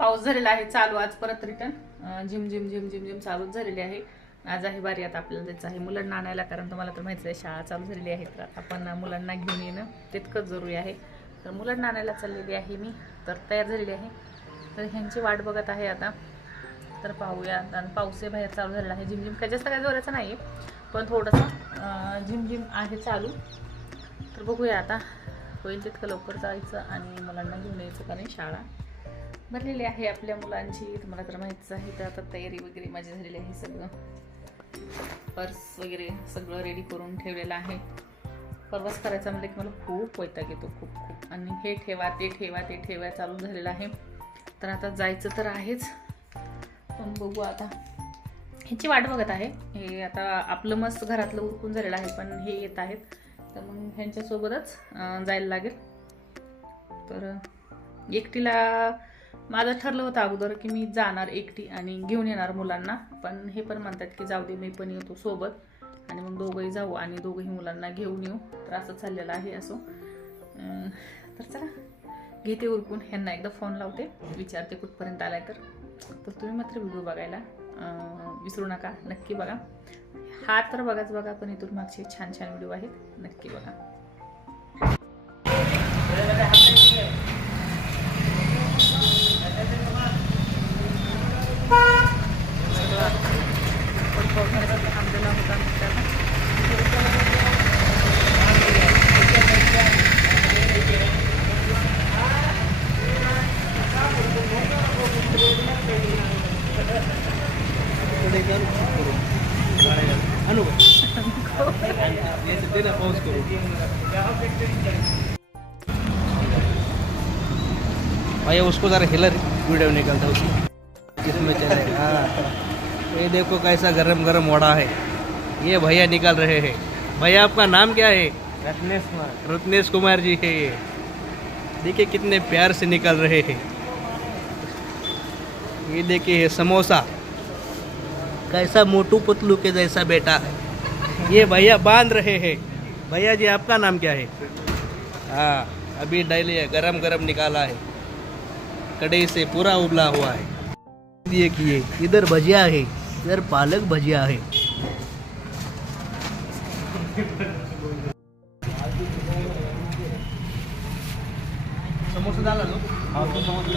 पाऊस झालेला आहे चालू आज परत रिटर्न झिम झिम झिम झिम झिम चालूच झालेली आहे. आज आहे बारी आता आपल्याला जायचं आहे. मुलांना आणायला कारण तुम्हाला तर माहितीच आहे शाळा चालू झालेली आहे तर आपण मुलांना घेऊन येणं तितकंच जरुरी आहे. तर मुलांना आणायला चाललेली आहे मी तर तयार झालेली आहे. तर ह्यांची वाट बघत आहे आता. तर पाहूया आणि पाऊसही बाहेर चालू झालेला आहे. झिमझिम काय जास्त काय जोराचं नाही आहे पण थोडंसं झिमझिम आहे चालू. तर बघूया आता होईल तितकं लवकर जायचं आणि मुलांना घेऊन यायचं कारण शाळा. भरलेली आहे आपल्या मुलांची. तुम्हाला तर माहितीच आहे तर आता तयारी वगैरे माझी झालेली आहे सगळं. पर्स वगैरे सगळं रेडी करून ठेवलेलं आहे. प्रवास करायचा म्हणजे की मला खूप वैताग येतो खूप खूप. आणि हे ठेवा ते ठेवा ते ठेवा चालू झालेलं आहे. तर आता जायचं तर आहेच. पण बघू आता. ह्याची वाट बघत आहे. हे आता आपलं मस्त घरातलं उरकून झालेलं आहे पण हे येत आहेत. तर मग ह्यांच्यासोबतच जायला लागेल. तर एकटीला माझं ठरलं होतं अगोदर की मी जाणार एकटी आणि घेऊन येणार मुलांना पण हे पण म्हणतात की जाऊ दे मी पण येतो सोबत. आणि मग दोघंही जाऊ आणि दोघंही मुलांना घेऊन येऊ. तर असं चाललेलं आहे असो. तर चला घेते उरकून. ह्यांना एकदा फोन लावते. विचारते कुठपर्यंत आलाय तर. तर तुम्ही मात्र व्हिडिओ बघायला विसरू नका. नक्की बघा. हा तर बघाच बघा पण इथून मागचे छान छान व्हिडिओ आहेत. नक्की बघा. भैया उसको जरा हिलर वीडियो निकलता है। उसकी जिसमें चले। हाँ। ये देखो कैसा गरम गरम वड़ा है। ये भैया निकाल रहे हैं। भैया आपका नाम क्या है? रत्नेश कुमार। रत्नेश कुमार जी है ये। देखिए कितने प्यार से निकल रहे हैं। ये देखिए समोसा। कैसा मोटू पतलू के जैसा बेटा है? ये भैया बाँध रहे हैं। भैया जी आपका नाम क्या है? हाँ अभी डाली है गरम गरम निकाला है। कड़े से पूरा उबला हुआ है। देखिए इधर भजिया है इधर पालक भजिया है। समोसा डाला लो। हाँ तो समोसा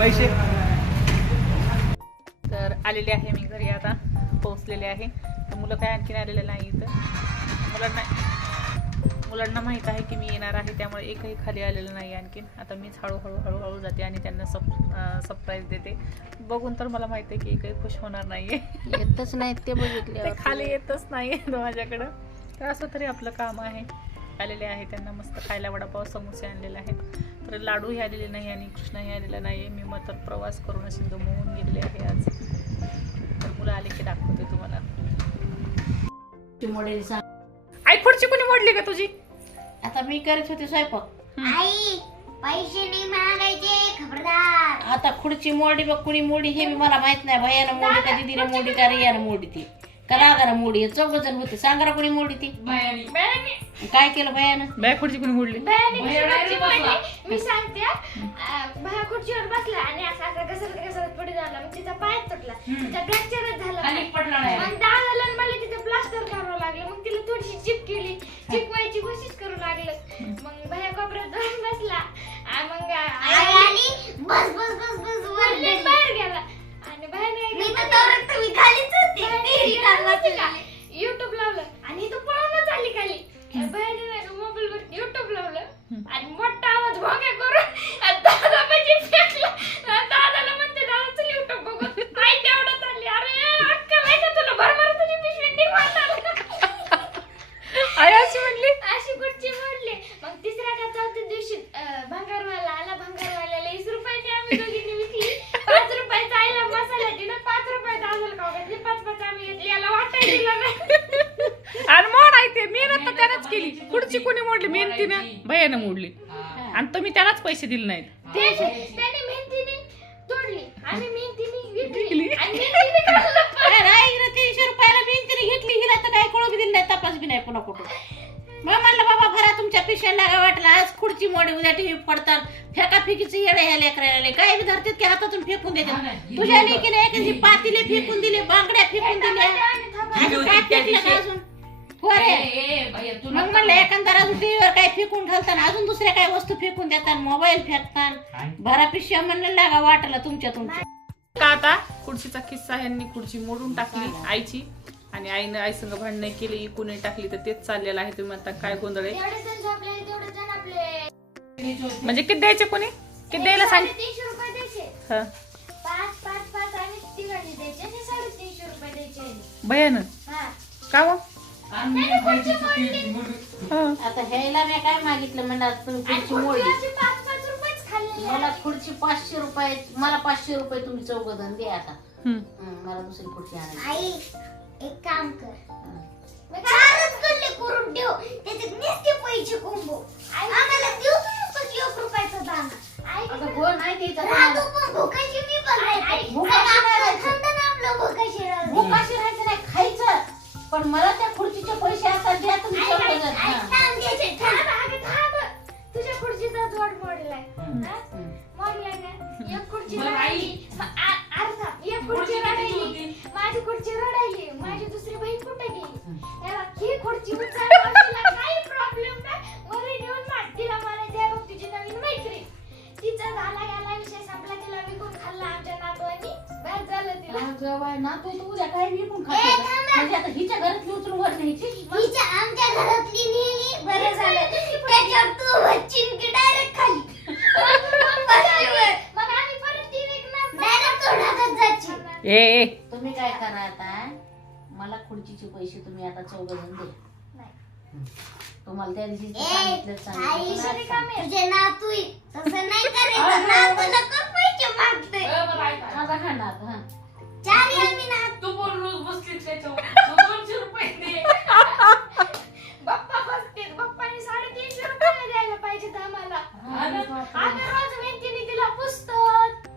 पैसे। तर आलेले आहे मी घरी आता पोहोचलेले आहे. तर मुलं काय आणखीन आलेले नाही इथं मुलांना मुलांना माहीत आहे की मी येणार आहे त्यामुळे एकही खाली आलेलं नाही आणखीन. आता मीच हळूहळू हळूहळू जाते आणि त्यांना सप सरप्राईज देते. बघून तर मला माहिती आहे की एकही खुश होणार नाही आहे येतच नाहीत ते बघितले ते खाली येतच नाही माझ्याकडं. तर असं तरी आपलं काम आहे. आलेले आहे त्यांना मस्त खायला वडापाव समोसे आणलेले आहेत. तर लाडूही आलेले नाही आणि कृष्णाही आलेला नाही मी मात्र प्रवास करून अशी दमवून गेलेले आहे आज. तर मुलं आले की दाखवते तुम्हाला. मोडली का तुझी? आता मी करत होते स्वयंपाक. आई पैसे नाही मागायचे खबरदार. आता खुर्ची मोडी बघ कुणी मोडी हे बी मला माहीत नाही भैयानं मोडी का दिदीनं मोडी का रियानं मोडी ती. का मोडी. चौघ जण होते. सांगा रा कुणी मोडी ती. काय केलं भैयानं बॅग खुर्ची कोणी मोडली. मी सांगते अं, खुर्चीवर बसला आणि असं असं घसरत घसरत पुढे झाला मग तिचा पाय तुटला. तिचा फ्रॅक्चरच झाला मग दादाला आणि मला तिथं प्लास्टर करावं लागलं. मग तिला थोडीशी चिप केली. चिपवायची कोशिश करू लागलं. पुढची कोणी मोडली? मेहनतीनं भयानं मोडली. आणि तुम्ही त्यालाच पैसे दिले नाहीत. ते- त्याने मेहनतीने तोडली. आणि मेहनतीने विकली. आणि मेहनतीने खाल्लं. अरे नाही हिला तीनशे रुपयाला घेतली. हिला तर काय दिली नाही. तपास बी नाही पुन्हा कुठं मग म्हणलं बाबा भरा तुमच्या पिशव्याला काय वाटलं? आज खुर्ची मोडी उद्या टीव्ही पडतात. फेका फेकीचे येडे ह्या लेकरायला काय बी धरतात की हातातून फेकून देतात. तुझ्या लेकीने पातीले फेकून दिले बांगड्या फेकून दिल्या. आणि काय फेकलं का अजून. मग म्हणलं एखादा अजून टीव्हीवर काय फेकून घालताना अजून दुसऱ्या काय वस्तू फेकून देतात मोबाईल फेकतात भरा पिशव्या म्हणलं लागा वाटलं तुमच्या तुमच्या. का आता? खुर्चीचा किस्सा ह्यांनी खुर्ची मोडून टाकली आईची. आणि आईनं आईसंग भांडणं केली कुणी टाकली तर तेच चाललेलं आहे. तुम्ही म्हणता काय गोंधळ आहे? म्हणजे किती द्यायचे कोणी? किती द्यायला सांग. हा. भयानं हा. का हो? आता ह्याला मी काय मागितलं म्हणलं तुम्ही खुर्ची मोडली मला खुर्ची पाचशे रुपये मला पाचशे रुपये तुम्ही चौघजण द्या आता. हम्म. हं, मला दुसरी खुर्ची आणायची. आई एक काम कर. चारच गल्ले करून ठेव. त्याच्यात नुसते पैसे कोंबो आम्हाला देऊ तू नुसतं एक रुपयाचा दाना. आता नाही द्यायचं राहतो? पण भुकाशी मी पण. भुकाशी राहायचं नाही खायचं. पण मला त्या खुर्चीचे पैसे आता द्या हं. तुझ्या खुर्चीचा जोड मोडलाय. मोडलाय ना. एक खुर्ची रडायली. म- आ- अर्धा. एक खुर्ची रडायली. माझी खुर्ची रडायली. माझी दुसरी बहीण कुठे गेली? तेव्हा ही खुर्ची उचलल्यावर हा, जवळ ना तू तू उद्या काय मी पण ए, खाते. का? थांब. ना. म्हणजे आता हिच्या घरातली उचलून वर न्यायची. हिच्या आमच्या घरातली नेली. बरं झालं. त्याच्यावर तू बच्चीन की डायरेक्ट खाली. मग आम्ही परत ती विकणार डायरेक्ट तो ढाकत जायची. ए ए. तुम्ही काय करा आता? मला खुर्चीचे पैसे तुम्ही आता चौघजण दे. तुम्हाला त्या दिवशी सांगितलं सांगितलं. पण आज सांग. तुझे नातू तसं नाही करायचं. नातूला कोण पैसे मागते माझा खाणार हा. चार तू बोल रोज त्याच्यावर. तू दोनशे रुपये दे. बाप्पा बसते. बाप्पाने साडेतीनशे रुपये द्यायला पाहिजेत आम्हाला. बापरे. आम्ही रोज मेहनतीने तिला पुसतात.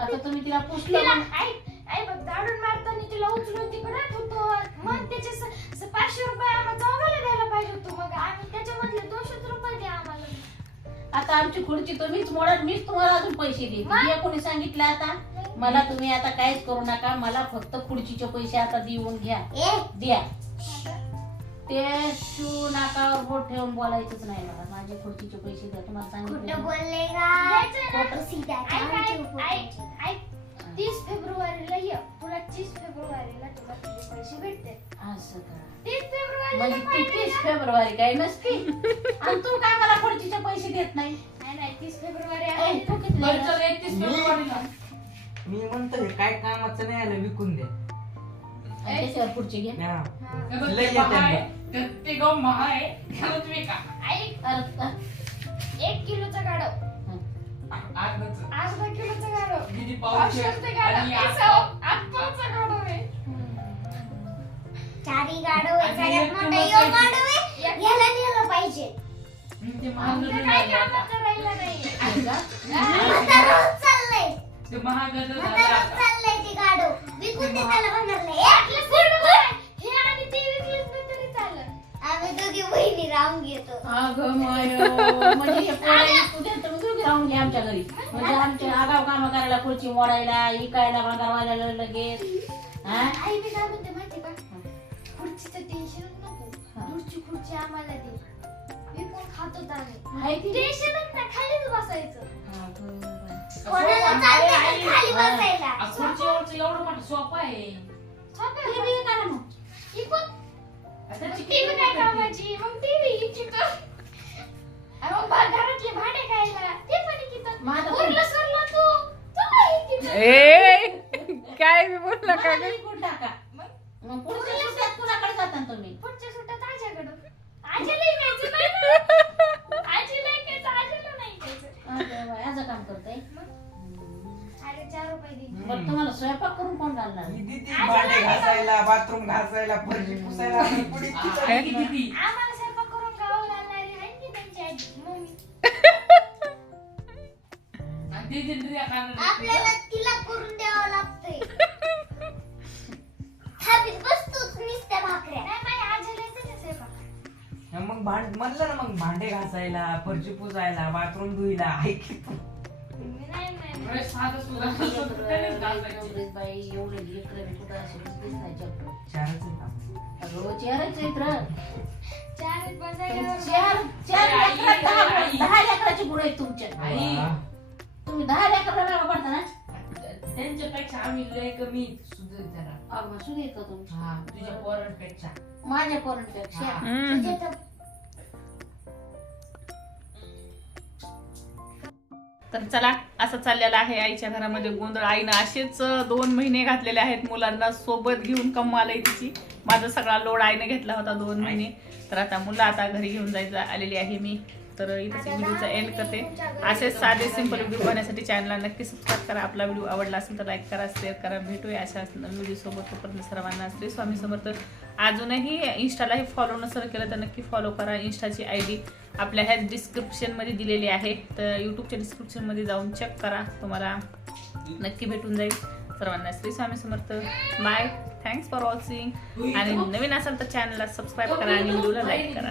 आता तुम्ही तिला पुसलं तिला मग. आई आई बघ दाडून मारताना तिला उचलून तिकडे ठेवतो मग त्याचे स- स- पाचशे रुपये आम्हाला चौघाला द्यायला पाहिजे होतो. मग आम्ही त्याच्यामधले दोनशे रुपये द्या आम्हाला. आता आमची खुर्ची तुम्हीच मोडत मीच तुम्हाला अजून पैसे देते. हे कोणी सांगितलं आता? मला तुम्ही आता काहीच करू नका. मला फक्त खुर्चीचे पैसे आता देऊन घ्या. द्या. ते शू नाकावर बोट ठेवून बोलायचंच नाही मला. माझे खुर्चीचे पैसे द्या. तुम्हाला कुठं सांगितलं तीस फेब्रुवारीला ये. तुला तीस फेब्रुवारीला तुला तुझे पैसे भेटते असं का? तीस फेब्रुवारीला म्हणजे ती पाहिजे तीस? फेब्रुवारी काय नसती. आणि तू काय मला खुर्चीचे पैसे देत नाही? नाही नाही तीस फेब्रुवारी आहे. तू किती एकतीस फेब्रुवारीला. मी म्हणतो हे काय कामाचं नाही आलं विकून द्या. त्याच्यावर खुर्ची घे. हा. लय ते येतं महा आहे. मग. ते- ते गाव महा आहे. त्याला तुम्ही का? ऐक अरे, अरे, एक किलोचं गाडव अर्धच अर्धा किलोचं गाडव किती पाऊस पाचशेचं गाडव आणि इथं आत्माचं गाडव आहे. चारी गाडव आहे. आणि सगळ्यात एक मोठा किलोचं यो आहे. गाडव आहे. याला नेलं पाहिजे. ते महाग काय नाही? आता रोज ते हे अगं म्हणजे हे राहून घ्या आमच्या घरी. म्हणजे आमच्या आगाव काम करायला खुर्ची मोडायला इकायला भागावायला लगेच. हा? आई मी काय म्हणते माहिती का? खुर्चीचं टेन्शन नको. दूरची खुर्ची आम्हाला दे. विकून खातो आम्ही. आहे ती? टेन्शनच नाही खालीच बसायचं. अगं बाई. कोणाला चालते का खाली बसायला. आ, खुर्चीवरचं एवढं मोठं सोपं आहे. सोपं ते आहे. बी करा मग. इकून त्याची टीव्ही काय कामाची मग टीव्ही चिकन मग भा- घरातले भांडे खायला. ते पण किती मग आता उरलं सरलं तू. तुला हे किती ए काय बी बोल नका मला विकून टाका. मग? पुढच्या सुट्ट्यात आपल्याला तिला करून द्यावं लागतंय. थापीत बसतोच नुसत्या भाकऱ्या. नाही माझ्या आजीला येते ना स्वयंपाक मग भांड म्हणलं ना मग भांडे घासायला फरशी पुसायला बाथरूम धुईला ऐक मी नाही नाही त्यानेच घालायचे. बाई एवढे लेकरं बी कुठं असे दिसायचे चारच आहे का? अगं चारच आहेत र. चार चार चार लेकरं, दहा. दहा लेकराची गुण आहेत तुमच्या आई. वा. तुम्ही दहा लेकराला वापरता ना. त्यांच्यापेक्षा आम्ही लय कमी सुधीर जरा. अगं सुरू येतो तुमच्या हा तुझ्या पोरांपेक्षा. माझ्या पोरांपेक्षा. हम्म. तर तर चला असं चाललेलं आहे आईच्या घरामध्ये गोंधळ. आईनं असेच अं, दोन महिने घातलेले आहेत मुलांना सोबत घेऊन कमवायला तिची. माझा सगळा लोड आईने घेतला होता दोन महिने. तर आता मुलं आता घरी घेऊन जायचं आलेली आहे मी. तर इथंच व्हिडिओचा एंड करते. असेच साधे सिंपल व्हिडिओ पाहण्यासाठी चॅनलला नक्की सबस्क्राईब करा. आपला व्हिडिओ आवडला असेल तर लाईक करा शेअर करा. भेटूया अशा व्हिडिओसोबत तोपर्यंत सर्वांना श्री स्वामी समर्थ. अजूनही इन्स्टालाही फॉलो नसेल केलं तर नक्की फॉलो करा. इन्स्टाची आय डी आपल्या ह्या डिस्क्रिप्शनमध्ये दिलेली आहे. तर यूट्यूबच्या डिस्क्रिप्शनमध्ये जाऊन चेक करा. तुम्हाला नक्की भेटून जाईल. सर्वांना Shri Swami Samarth. Bye thanks for watching आणि नवीन असाल तर चॅनलला सबस्क्राईब करा आणि व्हिडिओला लाईक करा.